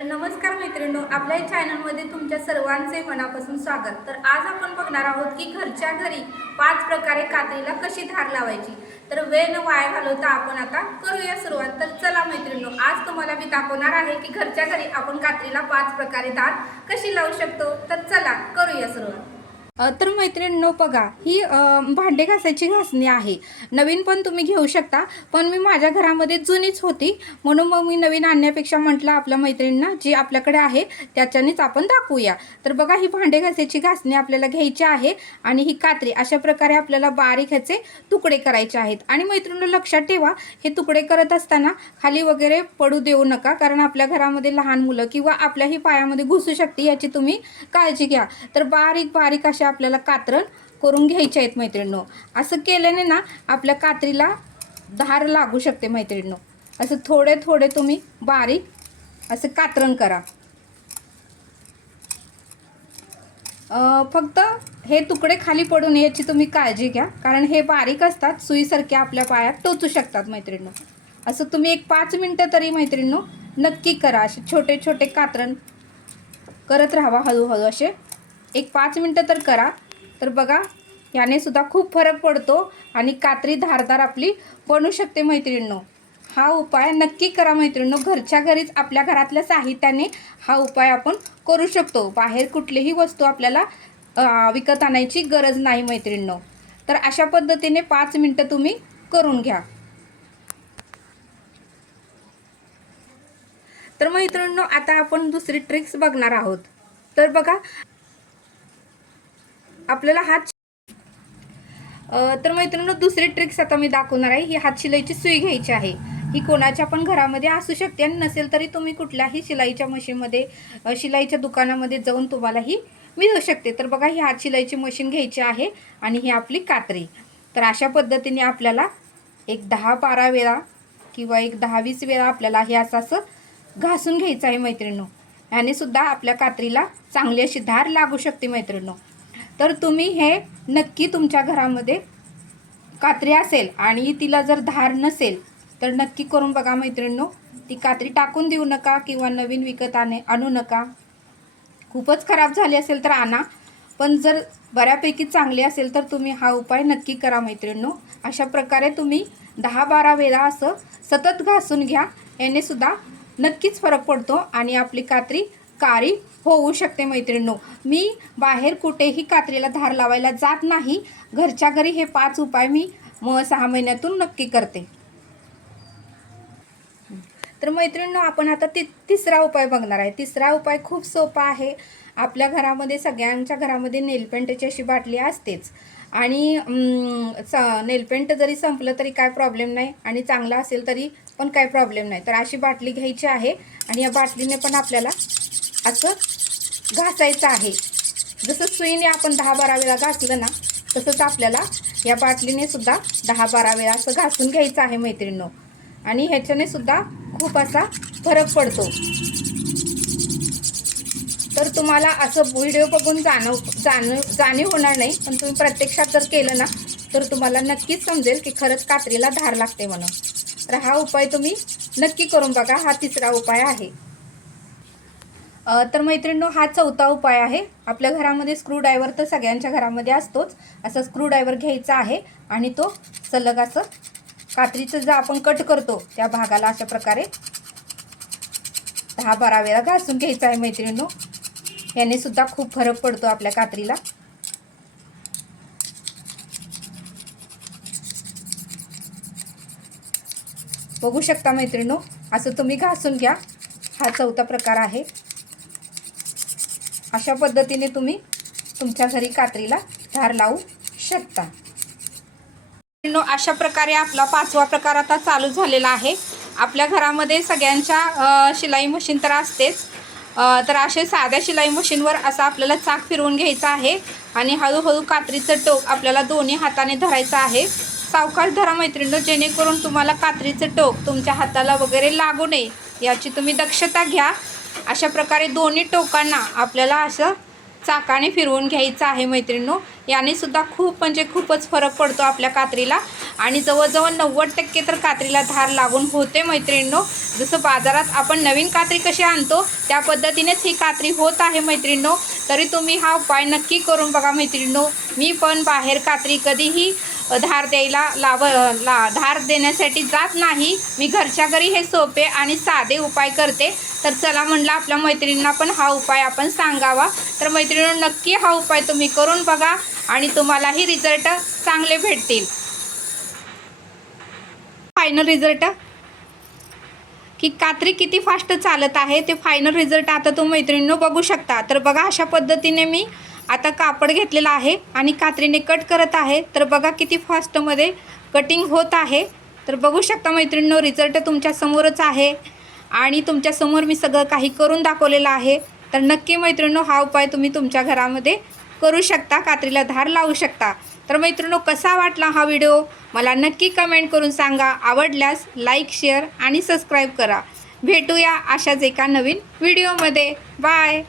नमस्कार मैत्रिणींनो, आपल्या चॅनलमध्ये तुमच्या सर्वांचे मनापासून स्वागत। तर आज आपण बघणार आहोत की घरच्या घरी 5 प्रकारे कात्रीला कशी धार लावायची। तर वेळ न वाया घालवता आपण आता करूया सुरुवात। तर चला मैत्रिणींनो, आज तुम्हाला मी दाखवणार आहे की घरच्या घरी आपण कात्रीला 5 प्रकारे धार कशी लावू शकतो। तर चला करूया सुरुवात। तर मैत्रिणींनो बघा, ही भांडे घासायची घासणी आहे। नवीन पण तुम्ही घेऊ शकता, पण मी माझ्या घरामध्ये जुनीच होती म्हणून मग मी नवीन आणण्यापेक्षा म्हटलं आपल्या मैत्रिणींना जी आपल्याकडे आहे त्याच्यानेच आपण दाखवूया। तर बघा, ही भांडे घासायची घासणी आपल्याला घ्यायची आहे आणि ही कात्री अशा प्रकारे आपल्याला बारीक ह्याचे तुकडे करायचे आहेत। आणि मैत्रिणींनो लक्षात ठेवा, हे तुकडे करत असताना खाली वगैरे पडू देऊ नका, कारण आपल्या घरामध्ये लहान मुलं किंवा आपल्याही पायामध्ये घुसू शकते, याची तुम्ही काळजी घ्या। तर बारीक बारीक अशा आपल्याला कात्रण करून घ्यायचे आहेत मैत्रिणींनो। असं केल्याने ना आपल्या कात्रीला धार लागू शकते मैत्रिणींनो। असं थोडे थोडे तुम्ही बारीक असं कात्रण करा। फक्त हे तुकडे खाली पडू नये याची तुम्ही काळजी घ्या, कारण हे बारीक असतात, सुईसारखे आपल्या पायात टोचू शकतात मैत्रिणींनो। असं तुम्ही एक 5 मिनिटं तरी मैत्रिणींनो नक्की करा। असे छोटे छोटे कात्रण करत राहावा हळूहळू, असे एक 5 मिनिटं तर करा। तर बघा, याने सुद्धा खूप फरक पडतो आणि कात्री धारदार आपली बनू शकते मैत्रिणींनो। हा उपाय नक्की करा मैत्रिणींनो, घरच्या घरीच आपल्या घरातल्या साहित्याने हा उपाय आपण करू शकतो। बाहेर कुठलीही वस्तू आपल्याला विकत आणायची गरज नाही मैत्रिणींनो। तर अशा पद्धतीने 5 मिनिटं तुम्ही करून घ्या। तर मैत्रिणींनो, आता आपण दुसरी ट्रिक्स बघणार आहोत। तर बघा, आपल्याला तर मैत्रिणींनो दुसरी ट्रिक्स आता मी दाखवणार आहे। ही हात शिलाईची सुई घ्यायची आहे। ही कोणाच्या पण घरामध्ये असू शकते आणि नसेल तरी तुम्ही कुठल्याही शिलाईच्या मशीनमध्ये शिलाईच्या दुकानामध्ये जाऊन तुम्हाला ही मिळू शकते। तर बघा, ही हात शिलाईची मशीन घ्यायची आहे आणि ही आपली कात्री। तर अशा पद्धतीने आपल्याला एक 10-12 वेळा किंवा एक 10-20 वेळा आपल्याला हे असं घासून घ्यायचं आहे मैत्रिणींनो। याने सुद्धा आपल्या कात्रीला चांगली अशी धार लागू शकते मैत्रिणींनो। तर तुम्ही हे नक्की तुमच्या घरामध्ये कात्री असेल आणि तिला जर धार नसेल तर नक्की करून बघा मैत्रिणींनो। ती कात्री टाकून देऊ नका किंवा नवीन विकत आणू नका। खूपच खराब झाली असेल तर आणा, पण जर बऱ्यापैकी चांगली असेल तर तुम्ही हा उपाय नक्की करा मैत्रिणींनो। अशा प्रकारे तुम्ही 10-12 वेळा असं सतत घासून घ्या, याने सुद्धा नक्कीच फरक पडतो आणि आपली कात्री काळी होऊ शकते मैत्रिणींनो। मी बाहेर कुठेही कात्रीला धार लावायला जात नाही, घरच्या घरी हे 5 उपाय मी 6 महिन्यातून नक्की करते। तर मैत्रिणींनो, आपण आता तिसरा उपाय बघणार आहे। तिसरा उपाय खूप सोपा आहे। आपल्या घरामध्ये सगळ्यांच्या घरामध्ये नेलपेंटची अशी बाटली असतेच आणि नेलपेंट जरी संपलं तरी काय प्रॉब्लेम नाही आणि चांगला असेल तरी पण काय प्रॉब्लेम नाही। तर अशी बाटली घ्यायची आहे आणि या बाटलीने पण आपल्याला असं घासायचं आहे। जसं सुईने आपण 10-12 वेळा घासलं ना, तसंच आपल्याला या बाटलीने सुद्धा 10-12 वेळा असं घासून घ्यायचं आहे मैत्रिणींनो। आणि ह्याच्याने सुद्धा खूप असा फरक पडतो। तर तुम्हाला असं व्हिडिओ बघून जाणीव होणार नाही, पण तुम्ही प्रत्यक्षात जर केलं ना तर तुम्हाला नक्कीच समजेल की खरंच कात्रीला धार लागते म्हणून। तर हा उपाय तुम्ही नक्की करून बघा। हा तिसरा उपाय आहे। तर मैत्रिणींनो, हा चौथा उपाय आहे। आपल्या घरामध्ये स्क्रूड्रायव्हर तर सगळ्यांच्या घरामध्ये असतोच। असा स्क्रूड्रायव्हर घ्यायचा आहे आणि तो सलग असं कात्रीचं जे आपण कट करतो त्या भागाला अशा प्रकारे 10-12 वेळा घासून घ्यायचं आहे मैत्रिणींनो। याने सुद्धा खूप फरक पडतो आपल्या कात्रीला। बघू शकता मैत्रिणींनो, असं तुम्ही घासून घ्या। हा चौथा प्रकार आहे। अशा पद्धतीने तुम्ही तुमच्या घरी कात्रीला धार लावू शकता। अशा प्रकारे आपला 5वा प्रकार आता चालू झालेला आहे। आपल्या घरामध्ये सगळ्यांच्या शिलाई मशीन तर असतेच। तर असे साध्या शिलाई मशीनवर असा आपल्याला चाक फिरवून घ्यायचा आहे आणि हळूहळू कात्रीचं टोक आपल्याला दोन्ही हाताने धरायचं आहे। सावकाश धरा मैत्रिणींनो, जेणेकरून तुम्हाला कात्रीचं टोक तुमच्या हाताला वगैरे लागू नये याची तुम्ही दक्षता घ्या। अशा प्रकारे दोन्ही टोकांना आपल्याला असं चाकाने फिरवून घ्यायचं आहे मैत्रिणींनो. याने सुद्धा खूप म्हणजे खूपच फरक पडतो आपल्या कात्रीला आणि जवळजवळ 90% तर कात्रीला धार लागून होते मैत्रिणींनो. जसं बाजारात आपण नवीन कात्री कशी आणतो त्या पद्धतीनेच ही कात्री होत आहे मैत्रिणींनो. तरी तुम्ही हा उपाय नक्की करून बघा मैत्रिणींनो. मी पण बाहेर कात्री कधीही धार धार देण्यासाठी जात नाही. मी घरच्या घरी हे सोपे आणि साधे उपाय करते. तर चला म्हणलं आपल्या मैत्रिणींना पण हा उपाय आपण सांगावा. तर मैत्रिणींनो नक्की हा उपाय तुम्ही करून बघा आणि तुम्हालाही रिझल्ट चांगले भेटतील. फायनल रिझल्ट की कात्री किती फास्ट चालत आहे ते फायनल रिझल्ट आता तुम्ही मैत्रिणींनो बघू शकता. तर बघा अशा पद्धतीने मी आता कापड घेतलेला आहे आणि कात्रीने कट करत आहे. तर बघा किती फास्टमध्ये कटिंग होत आहे. तर बघू शकता मैत्रिणींनो रिझल्ट तुमच्या समोरच आहे आणि तुमच्यासमोर मी सगळं काही करून दाखवलेलं आहे. तर नक्की मैत्रिणींनो हा उपाय तुम्ही तुमच्या घरामध्ये करू शकता, कात्रीला धार लावू शकता. तर मैत्रिणींनो कसा वाटला हा व्हिडिओ मला नक्की कमेंट करून सांगा. आवडल्यास लाईक, शेअर आणि सबस्क्राईब करा. भेटूया अशाच एका नवीन व्हिडिओमध्ये. बाय.